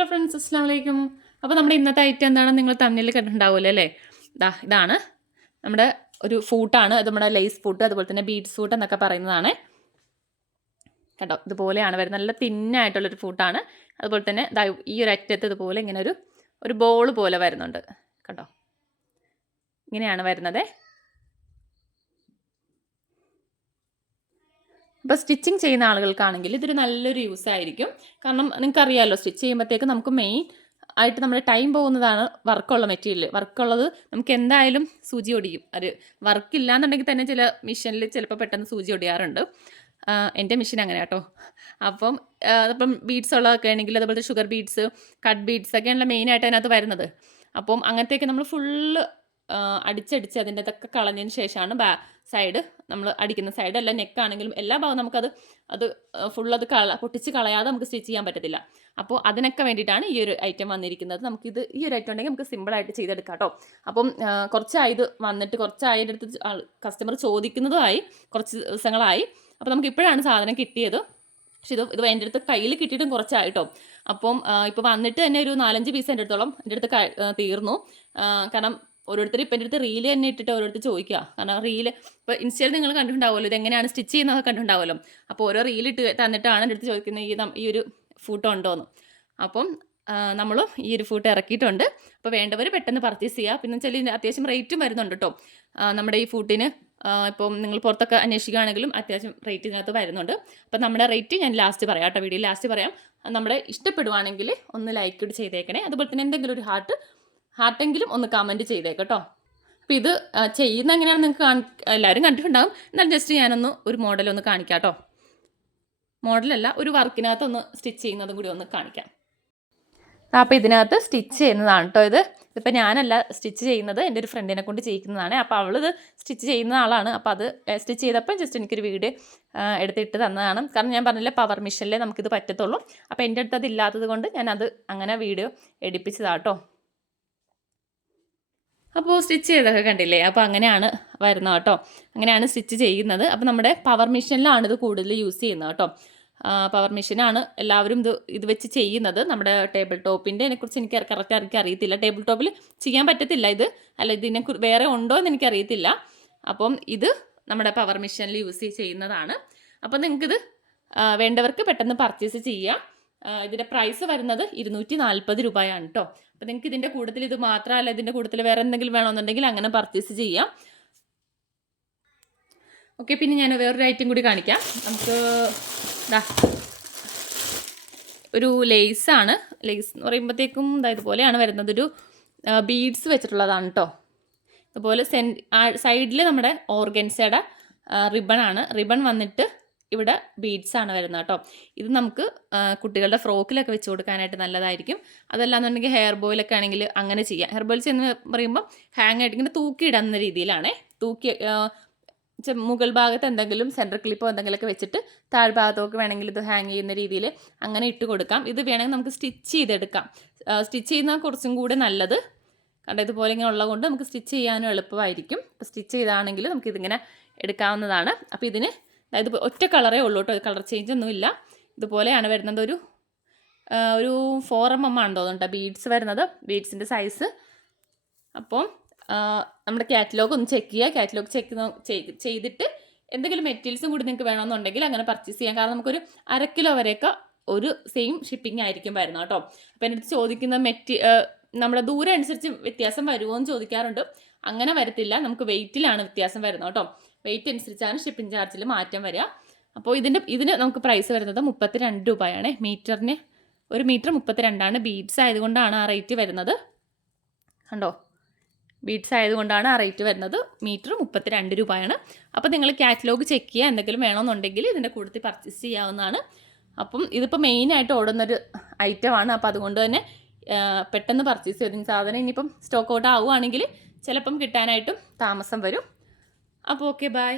Hello friends അസ്സാം വലൈക്കും അപ്പോൾ നമ്മുടെ ഇന്നത്തെ ഐറ്റം എന്താണെന്ന് നിങ്ങൾ തമ്മിൽ കണ്ടിട്ടുണ്ടാവുമല്ലോ അല്ലേ? ഇതാ ഇതാണ്. നമ്മുടെ ഒരു ഫൂട്ടാണ് അത് നമ്മുടെ ലേസ് ഫൂട്ട് അതുപോലെ തന്നെ ബീറ്റ്സ് ഫൂട്ട് എന്നൊക്കെ പറയുന്നതാണ്. കേട്ടോ ഇതുപോലെയാണ് വരുന്നത്. നല്ല തിന്നായിട്ടുള്ളൊരു ഫൂട്ടാണ് അതുപോലെ തന്നെ ഈ ഒരു അറ്റത്ത് ഇതുപോലെ ഇങ്ങനെ ഒരു ഒരു ബോൾ പോലെ വരുന്നുണ്ട്. കേട്ടോ ഇങ്ങനെയാണ് വരുന്നത്. ഇപ്പോൾ സ്റ്റിച്ചിങ് ചെയ്യുന്ന ആളുകൾക്കാണെങ്കിൽ ഇതൊരു നല്ലൊരു യൂസ് ആയിരിക്കും. കാരണം നിങ്ങൾക്കറിയാമല്ലോ സ്റ്റിച്ച് ചെയ്യുമ്പോഴത്തേക്ക് നമുക്ക് മെയിൻ ആയിട്ട് നമ്മുടെ ടൈം പോകുന്നതാണ് വർക്കുള്ള മെറ്റീരിയൽ വർക്കുള്ളത് നമുക്ക് എന്തായാലും സൂചി ഒടിയും. അത് വർക്ക് ഇല്ലാന്നുണ്ടെങ്കിൽ തന്നെ ചില മെഷീനിൽ ചിലപ്പോൾ പെട്ടെന്ന് സൂചി ഒടിയാറുണ്ട്. എന്റെ മെഷീൻ അങ്ങനെ കേട്ടോ. അപ്പം അതിപ്പം ബീഡ്സ് ഉള്ളതൊക്കെ ആണെങ്കിൽ അതുപോലത്തെ ഷുഗർ ബീഡ്സ് കട്ട് ബീഡ്സ് ഒക്കെയാണല്ലോ മെയിനായിട്ട് അതിനകത്ത് വരുന്നത്. അപ്പം അങ്ങനത്തെയൊക്കെ നമ്മൾ ഫുള്ള് അടിച്ചടിച്ച് അതിന്റെ ഇതൊക്കെ കളഞ്ഞതിന് ശേഷമാണ് ബാ സൈഡ് നമ്മൾ അടിക്കുന്ന സൈഡ് അല്ല നെക്കാണെങ്കിലും എല്ലാ ഭാഗവും നമുക്കത് അത് ഫുൾ അത് കള പൊട്ടിച്ച് കളയാതെ നമുക്ക് സ്റ്റിച്ച് ചെയ്യാൻ പറ്റത്തില്ല. അപ്പോൾ അതിനൊക്കെ വേണ്ടിയിട്ടാണ് ഈ ഒരു ഐറ്റം വന്നിരിക്കുന്നത്. നമുക്കിത് ഈ ഒരു ഐറ്റം ഉണ്ടെങ്കിൽ നമുക്ക് സിമ്പിളായിട്ട് ചെയ്തെടുക്കാം കേട്ടോ. അപ്പം കുറച്ചായത് വന്നിട്ട് കുറച്ചായതിന്റെ അടുത്ത് കസ്റ്റമർ ചോദിക്കുന്നതുമായി കുറച്ച് ദിവസങ്ങളായി. അപ്പോൾ നമുക്ക് ഇപ്പോഴാണ് സാധനം കിട്ടിയത്. പക്ഷെ ഇത് ഇത് എന്റെ അടുത്ത് കയ്യിൽ കിട്ടിയിട്ടും കുറച്ചായിട്ടോ അപ്പം ഇപ്പോൾ വന്നിട്ട് തന്നെ ഒരു നാലഞ്ച് പീസ് എന്റെ അടുത്തോളം എന്റെ അടുത്ത് തീർന്നു. കാരണം ഓരോരുത്തർ ഇപ്പം എന്റെ അടുത്ത് റീൽ തന്നെ ഇട്ടിട്ട് ഓരോരുത്തർ ചോദിക്കുക. കാരണം റീൽ ഇപ്പോൾ ഇൻസ്റ്റയിൽ നിങ്ങൾ കണ്ടിട്ടുണ്ടാവുമല്ലോ ഇത് എങ്ങനെയാണ് സ്റ്റിച്ച് ചെയ്യുന്നതൊക്കെ കണ്ടിട്ടുണ്ടാവുമല്ലോ. അപ്പോൾ ഓരോ റീൽ ഇട്ട് തന്നിട്ടാണ് എന്റെ അടുത്ത് ചോദിക്കുന്നത് ഈ ഈ ഒരു ഫൂട്ടോ ഉണ്ടോയെന്ന് അപ്പം നമ്മൾ ഈ ഒരു ഫൂട്ട് ഇറക്കിയിട്ടുണ്ട്. അപ്പോൾ വേണ്ടവർ പെട്ടെന്ന് പർച്ചേസ് ചെയ്യുക. പിന്നെ വെച്ചാൽ അത്യാവശ്യം റേറ്റും വരുന്നുണ്ട് കേട്ടോ നമ്മുടെ ഈ ആ, ഇപ്പം നിങ്ങൾ പുറത്തൊക്കെ അന്വേഷിക്കുകയാണെങ്കിലും അത്യാവശ്യം റേറ്റ് ഇതിനകത്ത് വരുന്നുണ്ട്. അപ്പം നമ്മുടെ റേറ്റ് ഞാൻ ലാസ്റ്റ് പറയാം കേട്ടോ വീഡിയോ ലാസ്റ്റ് പറയാം. നമ്മുടെ ഇഷ്ടപ്പെടുവാണെങ്കിൽ ഒന്ന് ലൈക്ക് ചെയ്തേക്കണേ. അതുപോലെ തന്നെ എന്തെങ്കിലും ഒരു ഹാർട്ട് ഹാർട്ടെങ്കിലും ഒന്ന് കമന്റ് ചെയ്തേക്കട്ടോ അപ്പോൾ ഇത് ചെയ്യുന്ന എങ്ങനെയാണ് നിങ്ങൾക്ക് എല്ലാവരും കണ്ടിട്ടുണ്ടാകും എന്നാലും ജസ്റ്റ് ഞാനൊന്ന് ഒരു മോഡൽ ഒന്ന് കാണിക്കാം കേട്ടോ. മോഡലല്ല ഒരു വർക്കിനകത്ത് ഒന്ന് സ്റ്റിച്ച് ചെയ്യുന്നതും കൂടി ഒന്ന് കാണിക്കാം. അപ്പോൾ ഇതിനകത്ത് സ്റ്റിച്ച് ചെയ്യുന്നതാണ് കേട്ടോ ഇത്. ഇതിപ്പോൾ ഞാനല്ല സ്റ്റിച്ച് ചെയ്യുന്നത് എന്റെ ഒരു ഫ്രണ്ടിനെ കൊണ്ട് ചെയ്യിക്കുന്നതാണ്. അപ്പോൾ അവളിത് സ്റ്റിച്ച് ചെയ്യുന്ന ആളാണ്. അപ്പോൾ അത് സ്റ്റിച്ച് ചെയ്തപ്പോൾ ജസ്റ്റ് എനിക്കൊരു വീഡിയോ എടുത്തിട്ട് തന്നതാണ്. കാരണം ഞാൻ പറഞ്ഞില്ല പവർ മിഷനിലേ നമുക്കിത് പറ്റത്തുള്ളൂ. അപ്പോൾ എന്റെ അടുത്ത് അത് ഇല്ലാത്തത് കൊണ്ട് ഞാനത് അങ്ങനെ വീഡിയോ എടുപ്പിച്ചതാട്ടോ അപ്പോൾ സ്റ്റിച്ച് ചെയ്തൊക്കെ കണ്ടില്ലേ? അപ്പോൾ അങ്ങനെയാണ് വരുന്നത് കേട്ടോ. അങ്ങനെയാണ് സ്റ്റിച്ച് ചെയ്യുന്നത്. അപ്പോൾ നമ്മുടെ പവർ മെഷീനിലാണ് ഇത് കൂടുതൽ യൂസ് ചെയ്യുന്നത് കേട്ടോ. പവർ മെഷീനാണ് എല്ലാവരും ഇത് ഇത് വെച്ച് ചെയ്യുന്നത്. നമ്മുടെ ടേബിൾ ടോപ്പിന്റെ അതിനെക്കുറിച്ച് എനിക്ക് കറക്റ്റ് എനിക്ക് അറിയത്തില്ല. ടേബിൾ ടോപ്പിൽ ചെയ്യാൻ പറ്റത്തില്ല ഇത്. അല്ല ഇതിനെ വേറെ ഉണ്ടോ എന്ന് എനിക്കറിയത്തില്ല അപ്പം ഇത് നമ്മുടെ പവർ മെഷീനിൽ യൂസ് ചെയ്യുന്നതാണ്. അപ്പം നിങ്ങൾക്കിത് വേണ്ടവർക്ക് പെട്ടെന്ന് പർച്ചേസ് ചെയ്യാം. ഇതിന്റെ പ്രൈസ് വരുന്നത് ഇരുന്നൂറ്റി നാൽപ്പത് രൂപയാണ് കേട്ടോ അപ്പോൾ നിങ്ങൾക്ക് ഇതിന്റെ കൂട്ടത്തിൽ ഇത് മാത്രമല്ല ഇതിന്റെ കൂട്ടത്തിൽ വേറെ എന്തെങ്കിലും വേണമെന്നുണ്ടെങ്കിൽ അങ്ങനെ പർച്ചേസ് ചെയ്യാം. ഓക്കെ പിന്നെ ഞാൻ വേറൊരു ഐറ്റം കൂടി കാണിക്കാം. നമുക്ക് ദാ ഒരു ലേസാണ് ലേസ് എന്ന് പറയുമ്പോഴത്തേക്കും ദാ ഇതുപോലെയാണ് വരുന്നത്. ഒരു ബീഡ്സ് വെച്ചിട്ടുള്ളതാണ് കേട്ടോ അതുപോലെ സെൻ സൈഡിൽ നമ്മുടെ ഓർഗൻസയുടെ ആണ്. റിബൺ വന്നിട്ട് ഇവിടെ ബീഡ്സ് ആണ് വരുന്നത് കേട്ടോ. ഇത് നമുക്ക് കുട്ടികളുടെ ഫ്രോക്കിലൊക്കെ വെച്ച് കൊടുക്കാനായിട്ട് നല്ലതായിരിക്കും. അതല്ലാന്നുണ്ടെങ്കിൽ ഹെയർ ബോയിലൊക്കെ ആണെങ്കിൽ അങ്ങനെ ചെയ്യാം. ഹെയർ ബോയിൽസ് എന്ന് പറയുമ്പോൾ ഹാങ് ആയിട്ട് ഇങ്ങനെ തൂക്കിയിടുന്ന രീതിയിലാണേ. തൂക്കി മുകൾ ഭാഗത്ത് എന്തെങ്കിലും സെന്റർ ക്ലിപ്പോ എന്തെങ്കിലുമൊക്കെ വെച്ചിട്ട് താഴ്ഭാഗത്തൊക്കെ വേണമെങ്കിൽ ഇത് ഹാങ് ചെയ്യുന്ന രീതിയിൽ അങ്ങനെ ഇട്ട് കൊടുക്കാം. ഇത് വേണമെങ്കിൽ നമുക്ക് സ്റ്റിച്ച് ചെയ്തെടുക്കാം. സ്റ്റിച്ച് ചെയ്യുന്ന കുറച്ചും കൂടെ നല്ലത്. കാരണം ഇതുപോലെ ഇങ്ങനെ ഉള്ളത് കൊണ്ട് നമുക്ക് സ്റ്റിച്ച് ചെയ്യാനും എളുപ്പമായിരിക്കും. അപ്പോൾ സ്റ്റിച്ച് ചെയ്താണെങ്കിൽ നമുക്കിതിങ്ങനെ എടുക്കാവുന്നതാണ്. അപ്പോൾ ഇതിന് അതായത് ഒറ്റ കളറേ ഉള്ളൂ കേട്ടോ. കളർ ചേഞ്ച് ഒന്നും ഇല്ല. ഇതുപോലെയാണ് വരുന്നത് ഒരു ഒരു ഫോർ എം എം ആണ് തോന്നുന്നുണ്ട് ബീഡ്സ് വരുന്നത്. ബീഡ്സിന്റെ സൈസ് അപ്പം നമ്മുടെ കാറ്റലോഗ് ഒന്ന് ചെക്ക് ചെയ്യുക. കാറ്റലോഗ് ചെക്ക് ചെയ്തിട്ട് എന്തെങ്കിലും മെറ്റീരിയൽസും കൂടി നിങ്ങൾക്ക് വേണമെന്നുണ്ടെങ്കിൽ അങ്ങനെ പർച്ചേസ് ചെയ്യാം. കാരണം നമുക്കൊരു അര കിലോ വരെയൊക്കെ ഒരു സെയിം ഷിപ്പിംഗ് ആയിരിക്കും വരുന്നത് കേട്ടോ. അപ്പോൾ എന്റെ ചോദിക്കുന്ന മെറ്റി നമ്മുടെ ദൂരം അനുസരിച്ച് വ്യത്യാസം വരുമോ എന്ന് ചോദിക്കാറുണ്ട്. അങ്ങനെ വരത്തില്ല. നമുക്ക് വെയിറ്റിലാണ് വ്യത്യാസം വരുന്നത് കേട്ടോ. വെയിറ്റ് അനുസരിച്ചാണ് ഷിപ്പിംഗ് ചാർജിൽ മാറ്റം വരിക. അപ്പോൾ ഇതിന്റെ ഇതിന് നമുക്ക് പ്രൈസ് വരുന്നത് മുപ്പത്തി രണ്ട് രൂപയാണ്. മീറ്ററിന് ഒരു മീറ്റർ മുപ്പത്തി രണ്ടാണ് ബീഡ്സ് ആയതുകൊണ്ടാണ് ആ റേറ്റ് വരുന്നത്. കണ്ടോ? ബീഡ്സ് ആയതുകൊണ്ടാണ് ആ റേറ്റ് വരുന്നത്. മീറ്റർ മുപ്പത്തി രണ്ട് രൂപയാണ്. അപ്പോൾ നിങ്ങൾ കാറ്റലോഗ് ചെക്ക് ചെയ്യുക. എന്തെങ്കിലും വേണമെന്നുണ്ടെങ്കിൽ ഇതിന്റെ കൂടുതൽ പർച്ചേസ് ചെയ്യാവുന്നതാണ്. അപ്പം ഇതിപ്പോൾ മെയിനായിട്ട് ഓടുന്നൊരു ഐറ്റമാണ് അപ്പോൾ അതുകൊണ്ട് തന്നെ പെട്ടെന്ന് പർച്ചേസ് ചെയ്തു സാധനം ഇനിയിപ്പം സ്റ്റോക്ക് ഔട്ട് ആവുകയാണെങ്കിൽ ചിലപ്പം കിട്ടാനായിട്ടും താമസം വരും. അപ്പോൾ ഓക്കെ ബൈ